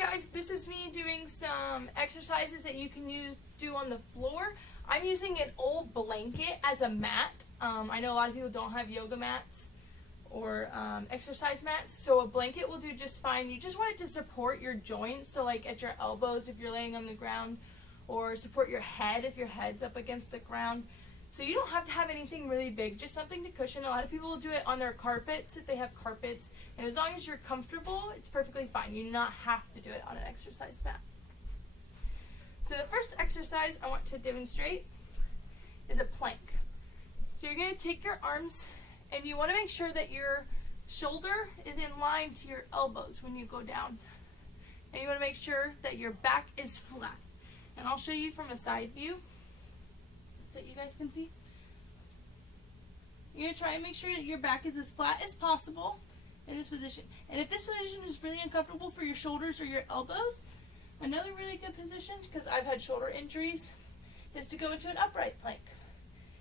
guys, this is me doing some exercises that you can do on the floor. I'm using an old blanket as a mat. I know a lot of people don't have yoga mats or exercise mats, so a blanket will do just fine. You just want it to support your joints, so like at your elbows if you're laying on the ground, or support your head if your head's up against the ground. So you don't have to have anything really big, just something to cushion. A lot of people will do it on their carpets if they have carpets, and as long as you're comfortable, it's perfectly fine. You do not have to do it on an exercise mat. So the first exercise I want to demonstrate is a plank. So you're going to take your arms, and you want to make sure that your shoulder is in line to your elbows when you go down. And you want to make sure that your back is flat. And I'll show you from a side view so that you guys can see. You're going to try and make sure that your back is as flat as possible in this position. And if this position is really uncomfortable for your shoulders or your elbows, another really good position, because I've had shoulder injuries, is to go into an upright plank.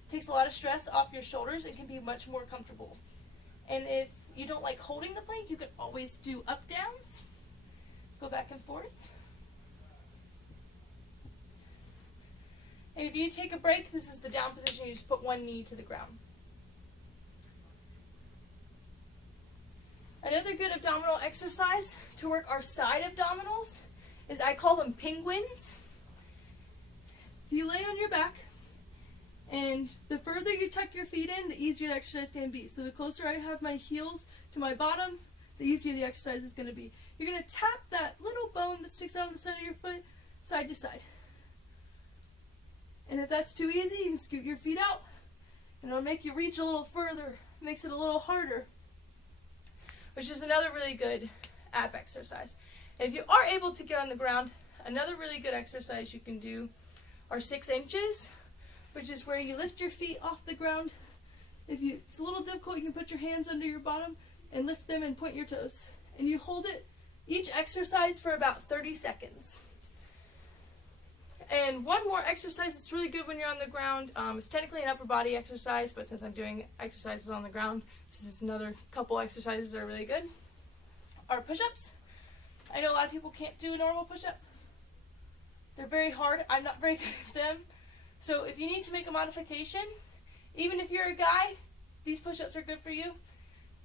It takes a lot of stress off your shoulders and can be much more comfortable. And if you don't like holding the plank, you can always do up downs. Go back and forth. And if you take a break, this is the down position. You just put one knee to the ground. Another good abdominal exercise to work our side abdominals is, I call them penguins. You lay on your back, and the further you tuck your feet in, the easier the exercise can be. So the closer I have my heels to my bottom, the easier the exercise is going to be. You're going to tap that little bone that sticks out on the side of your foot, side to side. And if that's too easy, you can scoot your feet out, and it'll make you reach a little further. It makes it a little harder, which is another really good ab exercise. And if you are able to get on the ground, another really good exercise you can do are 6 inches, which is where you lift your feet off the ground. If it's a little difficult, you can put your hands under your bottom and lift them and point your toes. And you hold it each exercise for about 30 seconds. And one more exercise that's really good when you're on the ground, it's technically an upper body exercise, but since I'm doing exercises on the ground, this is another couple exercises that are really good, are push-ups. I know a lot of people can't do a normal push-up. They're very hard. I'm not very good at them. So if you need to make a modification, even if you're a guy, these push-ups are good for you.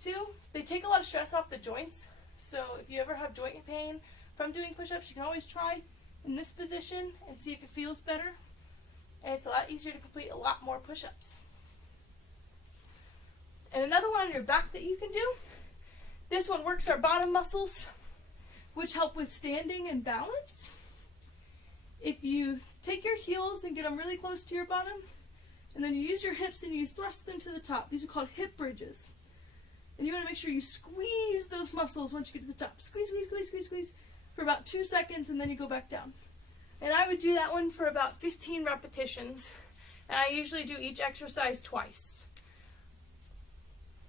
2, they take a lot of stress off the joints. So if you ever have joint pain from doing push-ups, you can always try in this position and see if it feels better. And it's a lot easier to complete a lot more push-ups. And another one on your back that you can do, this one works our bottom muscles, which help with standing and balance. If you take your heels and get them really close to your bottom, and then you use your hips and you thrust them to the top. These are called hip bridges. And you want to make sure you squeeze those muscles once you get to the top. Squeeze, squeeze, squeeze, squeeze, squeeze for about 2 seconds, and then you go back down. And I would do that one for about 15 repetitions. And I usually do each exercise twice.